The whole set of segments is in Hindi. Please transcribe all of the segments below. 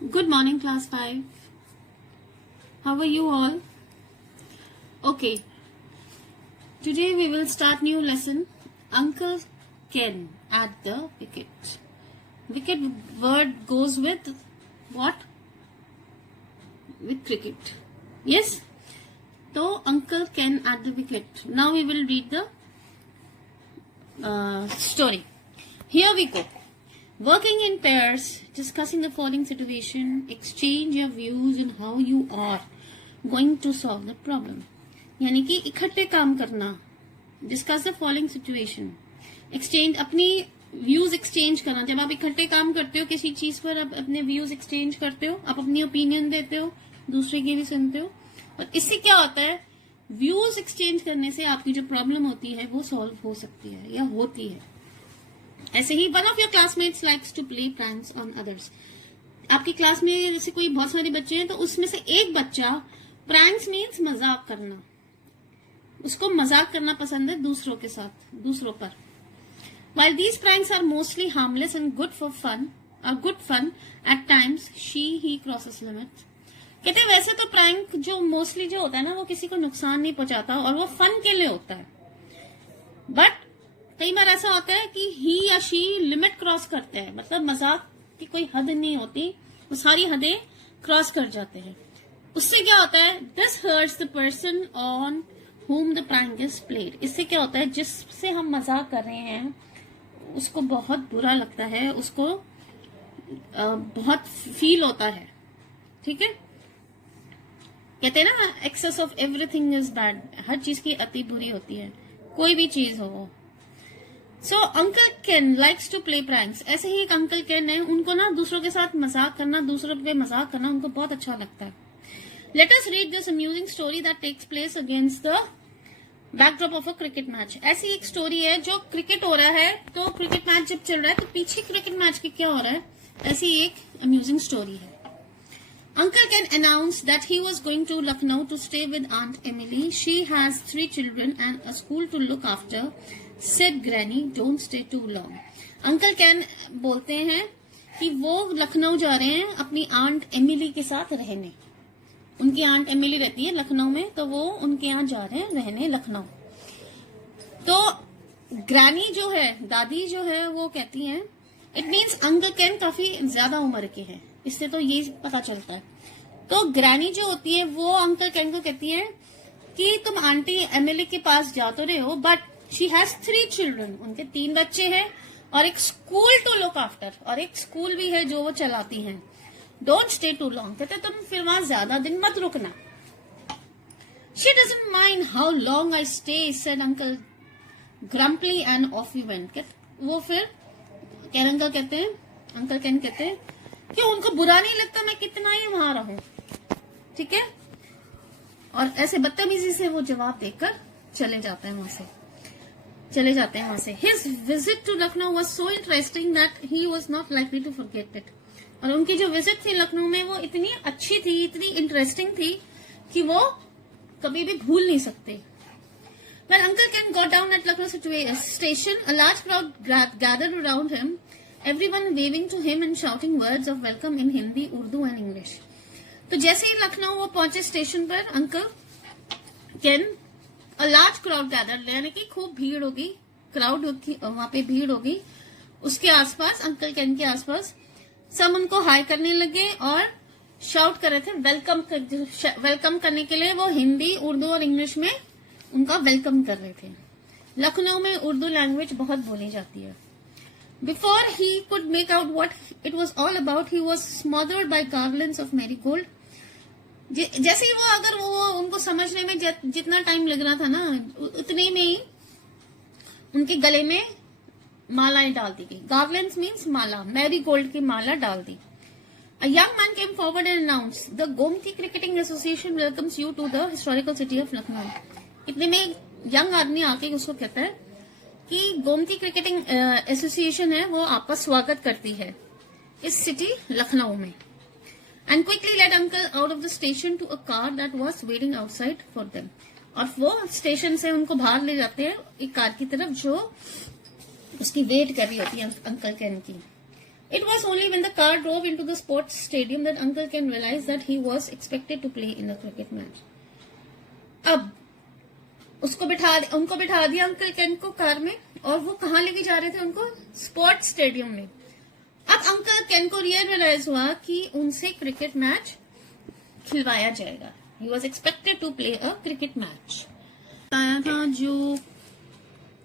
Good morning, class 5. How are you all? Okay. Today we will start new lesson. Uncle Ken at the wicket. Wicket word goes with what? With cricket. Yes? So Uncle Ken at the wicket. Now we will read the story. Here we go. Working in pairs, discussing the following situation, exchange your views on how you are going to solve the problem. यानी कि इकट्ठे काम करना, discuss the following situation, exchange अपनी views exchange करना. जब आप इकट्ठे काम करते हो किसी चीज पर, आप अपने views exchange करते हो, आप अपनी opinion देते हो, दूसरे की भी सुनते हो, और इससे क्या होता है, views exchange करने से आपकी जो problem होती है वो solve हो सकती है या होती है. ऐसे ही one of your classmates likes to play pranks on others. आपकी क्लास में जैसे कोई बहुत सारे बच्चे हैं तो उसमें से एक बच्चा प्रैंक्स मीन्स मजाक करना, उसको मजाक करना पसंद है दूसरों के साथ, दूसरों पर. While these pranks are mostly harmless and good fun, at times he crosses limits. कहते हैं वैसे तो प्रैंक जो मोस्टली जो होता है ना वो किसी को नुकसान नहीं पहुंचाता और वो फन के लिए होता है, बट कई बार ऐसा होता है कि ही या शी लिमिट क्रॉस करते हैं, मतलब मजाक की कोई हद नहीं होती, वो सारी हदें क्रॉस कर जाते हैं. उससे क्या होता है, this hertz the person on whom the prank is played. इससे क्या होता है, जिससे हम मजाक कर रहे हैं उसको बहुत बुरा लगता है, उसको बहुत फील होता है. ठीक है, कहते हैं ना excess of everything is bad. हर चीज की अति बुरी होती है, कोई भी चीज हो. So uncle Ken likes to play pranks. ऐसे ही एक अंकल केन है, उनको ना दूसरों के साथ मजाक करना, दूसरों पे मजाक करना उनको बहुत अच्छा लगता है. Let us read this amusing story that takes place against the backdrop of a cricket match. ऐसी एक स्टोरी है जो क्रिकेट हो रहा है, तो क्रिकेट मैच जब चल रहा है तो पीछे क्रिकेट मैच के क्या हो रहा है, ऐसी एक अम्यूजिंग स्टोरी है. Uncle Ken announced that he was going to Lucknow to stay with Aunt Emily. She has 3 children and a school to look after. Said Granny, don't stay too long. Uncle Ken बोलते हैं कि वो लखनऊ जा रहे हैं अपनी आंट एमिली के साथ रहने. उनकी आंट एमिली रहती है लखनऊ में, तो वो उनके यहाँ जा रहे हैं रहने लखनऊ. तो ग्रैनी जो है, दादी जो है, वो कहती हैं, इट मीन्स अंकल केन काफी ज्यादा उम्र के हैं, इससे तो ये पता चलता है. तो ग्रैनी जो होती है वो अंकल केन को कहती है कि तुम आंटी एमिली के पास जा तो रहे हो, बट शी हैज 3 चिल्ड्रन, उनके 3 बच्चे हैं और एक स्कूल टू लुक आफ्टर, और एक स्कूल भी है जो वो चलाती हैं. डोंट स्टे टू लॉन्ग, कहते तुम फिर वहां ज्यादा दिन मत रुकना. She doesn't mind how long I stay, said uncle grumpily, and off we went. वो फिर अंकल केन कहते हैं कि उनको बुरा नहीं लगता मैं कितना ही वहां रहूं. ठीक है, और ऐसे बदतमीजी से वो जवाब देकर चले जाते हैं वहां से. His visit to Lucknow was so interesting that he was not likely to forget it. और उनकी जो विजिट थी लखनऊ में वो इतनी अच्छी थी, इतनी इंटरेस्टिंग थी कि वो कभी भी भूल नहीं सकते. When Uncle Ken got down at Lucknow station, a large crowd gathered around him, everyone waving to him and shouting words of welcome in Hindi, Urdu and English. तो जैसे ही लखनऊ वो पहुंचे स्टेशन पर, uncle Ken, a large crowd gather, यानी कि खूब भीड़ होगी, क्राउड वहां पे भीड़ होगी उसके आसपास, अंकल केन के आसपास. सब उनको हाई करने लगे और शाउट कर रहे थे वेलकम करने के लिए. वो हिंदी, उर्दू और इंग्लिश में उनका वेलकम कर रहे थे. लखनऊ में उर्दू लैंग्वेज बहुत बोली जाती है. Before he could make out what it was all about, he was smothered by garlands of marigold. जैसे ही वो उनको समझने में जितना टाइम लग रहा था ना, उतने में ही उनके गले में मालाएं डाल दी गई. गार्लैंड्स मीन्स माला, मैरीगोल्ड की माला डाल दी. A young man came forward and announced, "The Gomti Cricketing Association welcomes you to the historical city of Lucknow." इतने में यंग आदमी आके उसको कहता है कि गोमती क्रिकेटिंग एसोसिएशन है वो आपका स्वागत करती है इस सिटी लखनऊ में. And quickly let uncle out of the station to a car that was waiting outside for them. और वो स्टेशन से उनको बाहर ले जाते हैं एक कार की तरफ जो उसकी वेट कर रही होती है अंकल केन की. It was only when the car drove into the sports stadium that Uncle Ken realized that he was expected to play in the cricket match. अब उनको बिठा दिया अंकल केन को कार में, और वो कहाँ लेके जा रहे थे उनको? स्पोर्ट्स स्टेडियम में। अब अंकल केन को रियलाइज हुआ कि उनसे क्रिकेट मैच खिलवाया जाएगा। He was expected to play a cricket match. बताया था जो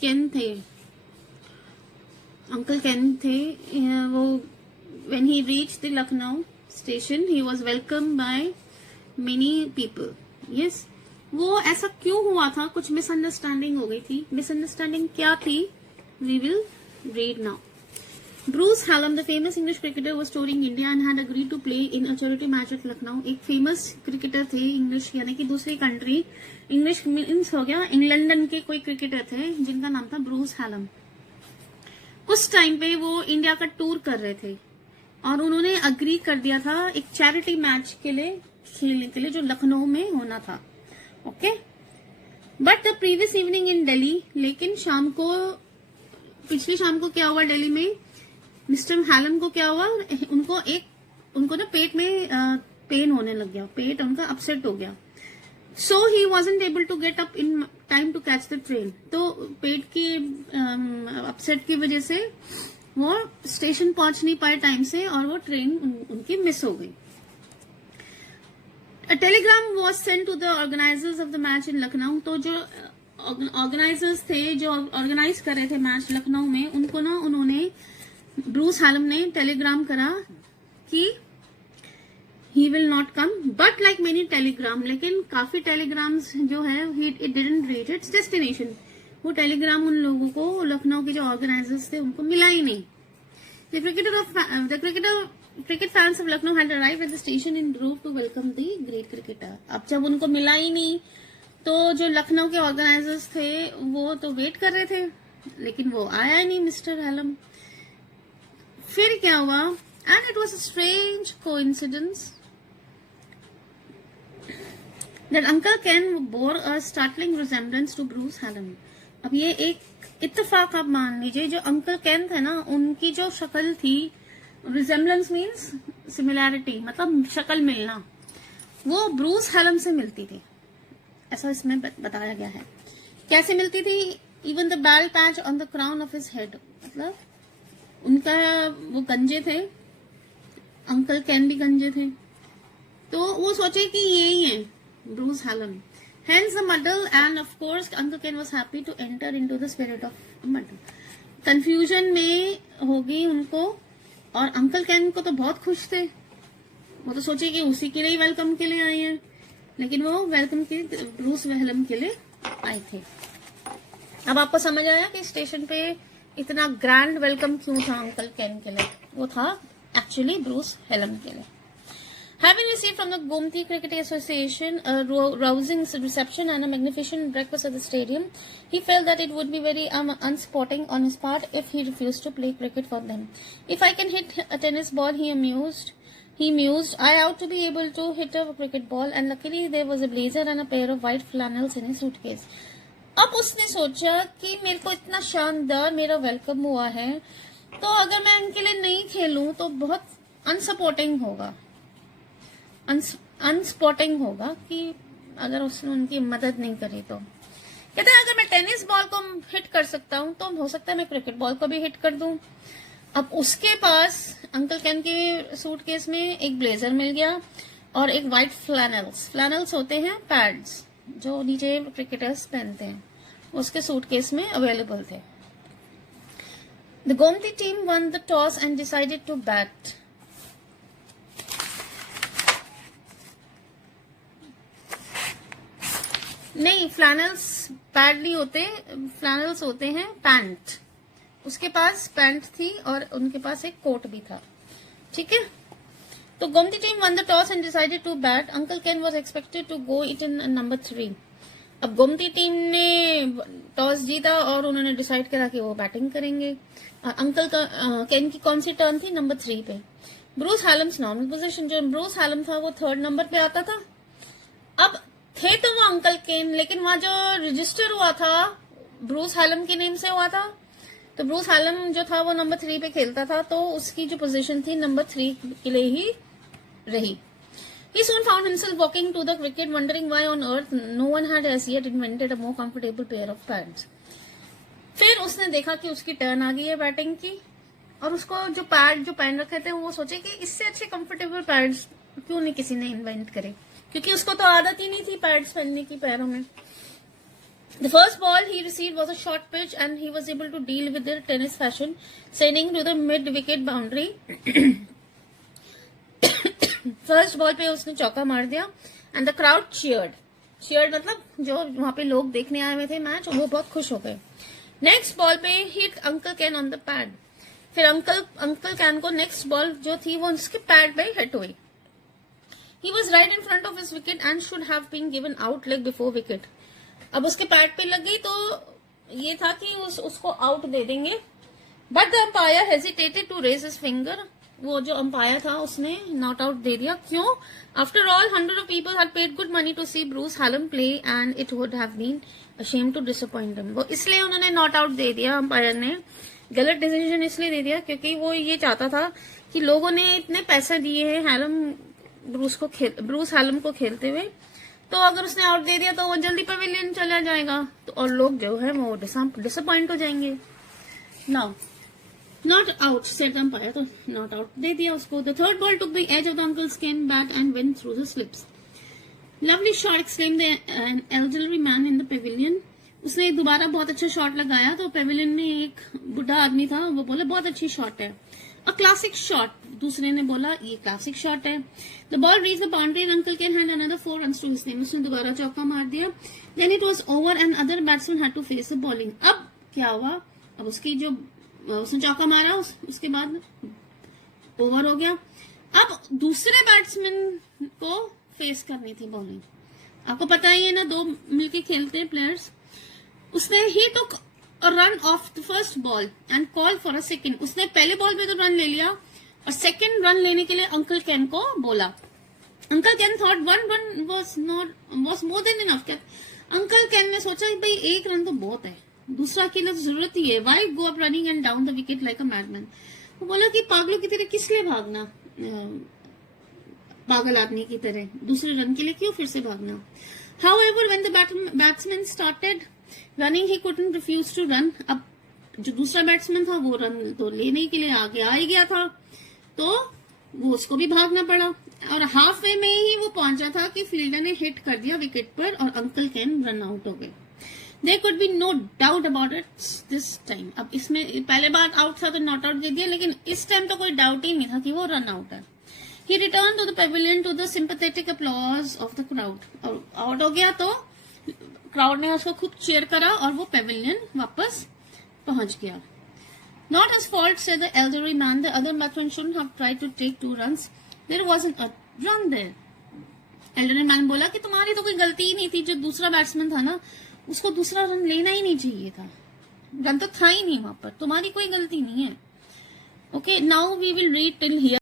केन थे, अंकल केन थे, वो when he reached the Lucknow station, he was welcomed by many people. Yes, वो ऐसा क्यों हुआ था? कुछ मिसअंडरस्टैंडिंग हो गई थी। मिसअंडरस्टैंडिंग क्या थी? We will read now. Bruce Hallam, the famous English cricketer, was touring India and had agreed to play in a charity match at Lucknow. एक फेमस क्रिकेटर थे इंग्लिश, यानी कि दूसरी कंट्री, इंग्लिश मीन्स हो गया इंग्लैंडन के कोई क्रिकेटर थे जिनका नाम था ब्रूस हैलम। उस टाइम पे वो इंडिया का टूर कर रहे थे और उन्होंने अग्री कर दिया था एक चैरिटी मैच के लिए खेलने के लिए जो लखनऊ में होना था। Okay, but the previous evening in Delhi, लेकिन पिछली शाम को क्या हुआ दिल्ली में? मिस्टर हैलम को क्या हुआ? उनको ना पेट में पेन होने लग गया, पेट उनका अपसेट हो गया। So he wasn't able to get up in time to catch the train. तो पेट की अपसेट की वजह से वो स्टेशन पहुंच नहीं पाए टाइम से और वो ट्रेन उनकी मिस हो गई। A telegram was sent to the organizers of the match in Lucknow. तो जो ऑर्गेनाइजर्स थे, जो ऑर्गेनाइज कर रहे थे मैच लखनऊ में, उनको ना उन्होंने ब्रूस हैलम ने टेलीग्राम करा कि he will not come, but like many Telegram, लेकिन काफी टेलीग्राम्स जो है it didn't reach its destination. वो टेलीग्राम उन लोगों को, लखनऊ के जो ऑर्गेनाइजर्स थे, उनको मिला ही नहीं। Cricket fans of Lucknow had arrived at the station in drove to welcome the great cricketer. अब जब उनको मिला ही नहीं तो जो लखनऊ के ऑर्गेनाइजर्स थे वो तो वेट कर रहे थे, लेकिन वो आया ही नहीं मिस्टर हैलम। फिर क्या हुआ? And it was a strange coincidence that uncle Ken bore a startling resemblance to Bruce Hallam. अब ये एक इत्तेफाक आप मान लीजिए, जो अंकल कैन थे ना, उनकी जो शक्ल थी, रिजेम्बलेंस मीन्स सिमिलैरिटी, मतलब शक्ल मिलना, वो ब्रूस हैलम से मिलती थी, ऐसा इसमें बताया गया है। कैसे मिलती थी? इवन द बैल patch on the crown of his head, मतलब उनका वो गंजे थे, अंकल कैन भी गंजे थे, तो वो सोचे कि यही है Bruce Hallam. Hence the muddle, and of course Uncle Ken was happy to enter into the spirit of muddle. Confusion में होगी उनको, और अंकल कैन को तो बहुत खुश थे, वो तो सोचे कि उसी के लिए वेलकम के लिए आए हैं, लेकिन वो वेलकम के ब्रूस हैलम के लिए आए थे। अब आपको समझ आया कि स्टेशन पे इतना ग्रैंड वेलकम क्यों था अंकल कैन के लिए? वो था एक्चुअली ब्रूस हैलम के लिए। Having received from the Gomti Cricket Association a rousing reception and a magnificent breakfast at the stadium, he felt that it would be very unsporting on his part if he refused to play cricket for them. If I can hit a tennis ball, he mused, I ought to be able to hit a cricket ball, and luckily there was a blazer and a pair of white flannels in his suitcase. अब उसने सोचा कि मेरे को इतना शानदार मेरा वेलकम हुआ है, तो अगर मैं इनके लिए नहीं खेलूं तो बहुत अनसपोर्टिंग होगा, अनस्पॉटिंग होगा कि अगर उसने उनकी मदद नहीं करी तो। कहते हैं अगर मैं टेनिस बॉल को हिट कर सकता हूं तो हो सकता है मैं क्रिकेट बॉल को भी हिट कर दूं। अब उसके पास अंकल कैन के सूटकेस में एक ब्लेजर मिल गया और एक व्हाइट फ्लैनल्स होते हैं पैड्स जो नीचे क्रिकेटर्स पहनते हैं, उसके सूटकेस में अवेलेबल थे। The Gomti team won the toss and decided to bat. नहीं, फ्लैनल्स पैड नहीं होते, फ्लैनल्स होते हैं पैंट। उसके पास पैंट थी और उनके पास एक कोट भी था, ठीक है। तो Gomti team won the toss and decided to bat. Uncle Ken was expected to go it in number 3। अब गोमती टीम ने टॉस जीता और उन्होंने डिसाइड करा कि वो बैटिंग करेंगे। अंकल कैन की कौन सी टर्न थी? नंबर 3 पे। ब्रूस हैलम्स नॉर्मल पोजीशन, जो ब्रूस हैलम था वो 3rd नंबर पे आता था। अब थे तो वो अंकल केन, लेकिन वहां जो रजिस्टर हुआ था ब्रूस हैलम के नेम से हुआ था, तो ब्रूस हैलम जो था वो नंबर 3 पे खेलता था, तो उसकी जो पोजीशन थी नंबर 3 के लिए ही रही. He soon found himself walking to the wicket, wondering why on earth no one had as yet invented a more comfortable pair of pads. फिर उसने देखा कि उसकी टर्न आ गई है बैटिंग की, और उसको जो पैड जो पहन रखे थे वो सोचे कि इससे अच्छे कंफर्टेबल पैड्स क्यों नहीं किसी ने इन्वेंट करे, क्योंकि उसको तो आदत ही नहीं थी पैड्स पहनने की पैरों में. The first ball he received was a short pitch and he was able to deal with it tennis fashion, sending to the mid-wicket boundary. First ball पे उसने चौका मार दिया एंड द क्राउड चीयर्ड मतलब जो वहां पे लोग देखने आए हुए थे मैच, वो बहुत खुश हो गए. नेक्स्ट बॉल पे hit uncle Ken on the pad. फिर अंकल कैन को नेक्स्ट बॉल जो थी वो उसके पैड पे हिट हुई. He was right in front of his wicket and should have been given out leg before wicket. अब उसके पैड पे लग गई तो ये था कि उसको आउट दे देंगे, but the umpire hesitated to raise his finger. वो जो अंपायर था उसने नॉट आउट दे दिया. क्यों? After all 100 people had paid good money to see Bruce Hallam play and it would have been a shame to disappoint them. वो इसलिए उन्होंने नॉट आउट दे दिया, अंपायर ने गलत डिसीजन इसलिए दे दिया क्योंकि वो ये चाहता था कि लोगों ने इतने पैसे दिए हैं ब्रूस हैलम को खेलते हुए, तो अगर उसने आउट दे दिया तो वो जल्दी पवेलियन चला जाएगा, तो और लोग जो है वो डिसअपॉइंट हो जाएंगे. Now Not out, said the umpire. तो not out दे दिया उसको. The third ball took the edge of the uncle's skin bat and went through the slips. Lovely shot, exclaimed an elderly man in the pavilion. उसने दोबारा बहुत अच्छा शॉट लगाया, तो पेविलियन में एक बुढ़ा आदमी था, वो बोला बहुत अच्छी शॉट है. A classic shot. दूसरे ने बोला ये क्लासिक शॉट है. The ball reached the boundary and Uncle Ken had another 4 runs to his name. उसने दोबारा चौका मार दिया. Then it was over and other batsmen had to face the bowling. अब क्या हुआ? अब उसने चौका मारा, उसके बाद ओवर हो गया. अब दूसरे बैट्समैन को फेस करनी थी बॉलिंग. आपको पता ही है ना, 2 मिलके खेलते हैं प्लेयर्स. उसने he took a run off the first ball and call for a second. उसने पहले बॉल पे तो रन ले लिया और सेकंड रन लेने के लिए अंकल कैन को बोला. Uncle can thought 1 run was more than enough. Uncle can ने सोचा भाई 1 रन तो बहुत है, दूसरा अकेला तो जरूरत ही है. Why go up running and down the wicket like a madman. वो बोला कि पागलों की तरह किस लिए भागना, पागल आदमी की तरह दूसरे रन के लिए क्यों फिर से भागना. However when the batsman started running he couldn't refuse to run. अब जो दूसरा बैट्समैन था वो रन तो लेने के लिए आगे आ ही गया था, तो वो उसको भी भागना पड़ा. और हाफ वे में ही वो पहुंचा था कि फील्डर ने हिट कर दिया विकेट पर और अंकल कैन रन आउट हो गए. There could be no doubt about it this time. अब इसमें पहले बार आउट था तो नॉट आउट दे दिया, लेकिन इस टाइम तो कोई डाउट ही नहीं था कि वो रन आउट है. He returned to the pavilion to the sympathetic applause of the crowd. और आउट हो गया तो क्राउड ने उसको खूब चीयर करा और वो पेविलियन वापस पहुंच गया. Not his fault, said the elderly man. The other batsman shouldn't have tried to take 2 runs. There wasn't a run there. Elderly man बोला कि तुम्हारी तो कोई गलती ही नहीं थी, जो दूसरा बैट्समैन था ना उसको दूसरा रन लेना ही नहीं चाहिए था, रन तो था ही नहीं वहां पर, तुम्हारी कोई गलती नहीं है. Okay, now we will read till here.